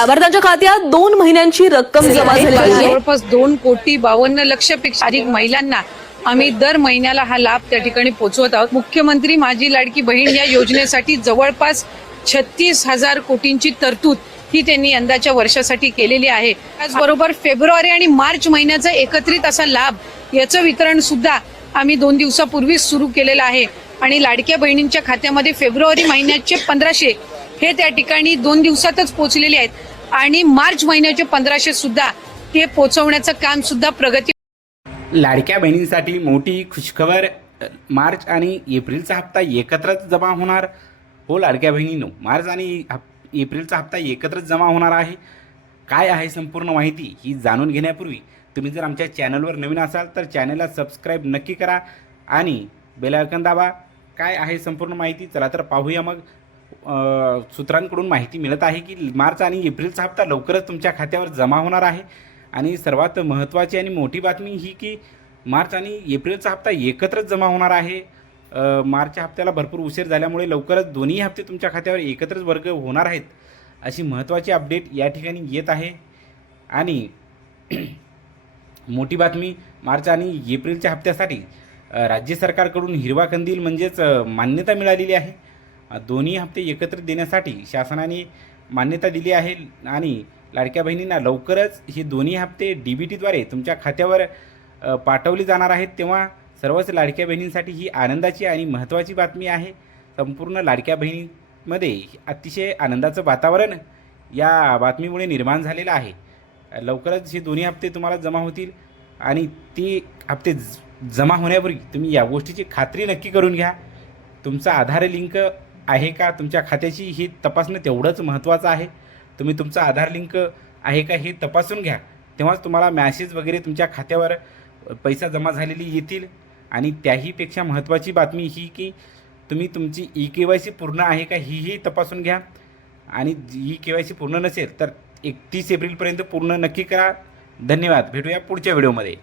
त्यावर त्यांच्या खात्यात 2 महिन्यांची रक्कम जमा झाली आहे. जवळपास 2,52,00,000पेक्षा अधिक महिलांना आम्ही दर महिन्याला हा लाभ त्या ठिकाणी पोहोचवत आहोत. मुख्यमंत्री माझी लाडकी बहीण या योजनेसाठी जवळपास 36,000 कोटींची तरतूद ही त्यांनी यंदाच्या वर्षासाठी केलेली आहे. त्याचबरोबर फेब्रुवारी आणि मार्च महिन्याचा एकत्रित असा लाभ याचं वितरण सुद्धा आम्ही 2 दिवसापूर्वीच सुरू केलेलं आहे आणि लाडक्या बहिणींच्या खात्यामध्ये फेब्रुवारी महिन्याचे 1,500 हे त्या ठिकाणी 2 दिवसातच पोहोचलेले आहेत आणि मार्च महिन्याचे 1,500 सुद्धा ते पोहोचवण्याचं काम सुद्धा प्रगती. लाडक्या बहिणींसाठी मोठी खुशखबर. मार्च आणि एप्रिलचा हप्ता एकत्रच जमा होणार. हो लाडक्या बहिणींनो, मार्च आणि एप्रिलचा हप्ता एकत्रच जमा होणार आहे. काय आहे संपूर्ण माहिती ही जाणून घेण्यापूर्वी तुम्ही जर आमच्या चॅनलवर नवीन असाल तर चॅनलला सबस्क्राईब नक्की करा आणि बेल आयकॉन दाबा. काय आहे संपूर्ण माहिती, चला तर पाहूया. मग सूत्रांकडून माहिती मिळत आहे की मार्च आणि एप्रिलचा हप्ता लवकरच तुमच्या खात्यावर जमा होणार आहे. आणि सर्वात महत्त्वाची आणि मोठी बातमी ही की मार्च आणि एप्रिलचा हप्ता एकत्रच जमा होणार आहे. मार्चच्या हप्त्याला भरपूर उशीर झाल्यामुळे लवकरच दोन्ही हप्ते तुमच्या खात्यावर एकत्रच वर्ग होणार आहेत, अशी महत्त्वाची अपडेट या ठिकाणी येत आहे. आणि मोठी बातमी, मार्च आणि एप्रिलच्या हप्त्यासाठी राज्य सरकारकडून हिरवा कंदील म्हणजेच मान्यता मिळालेली आहे. दोन्ही हप्ते एकत्रित देण्यासाठी शासनाने मान्यता दिली आहे आणि लाडक्या बहिणींना लवकरच हे दोन्ही हप्ते DBTद्वारे तुमच्या खात्यावर पाठवले जाणार आहेत. तेव्हा सर्वच लाडक्या बहिणींसाठी ही आनंदाची आणि महत्त्वाची बातमी आहे. संपूर्ण लाडक्या बहिणींमध्ये अतिशय आनंदाचं वातावरण या बातमीमुळे निर्माण झालेलं आहे. लवकरच हे दोन्ही हप्ते तुम्हाला जमा होतील आणि ते हप्ते जमा होण्यापूर्वी तुम्ही या गोष्टीची खात्री नक्की करून घ्या. तुमचा आधार लिंक आहे का तुमच्या खात्याशी हे तपासणं तेवढंच महत्त्वाचं आहे. तुम्ही तुमचा आधार लिंक आहे का हे तपासून घ्या, तेव्हाच तुम्हाला मॅसेज वगैरे तुमच्या खात्यावर पैसा जमा झालेली येतील. आणि त्याहीपेक्षा महत्त्वाची बातमी ही की तुम्ही तुमची EKYC पूर्ण आहे का ही तपासून घ्या. आणि EKYC पूर्ण नसेल तर 31 एप्रिलपर्यंत पूर्ण नक्की करा. धन्यवाद. भेटूया पुढच्या व्हिडिओमध्ये.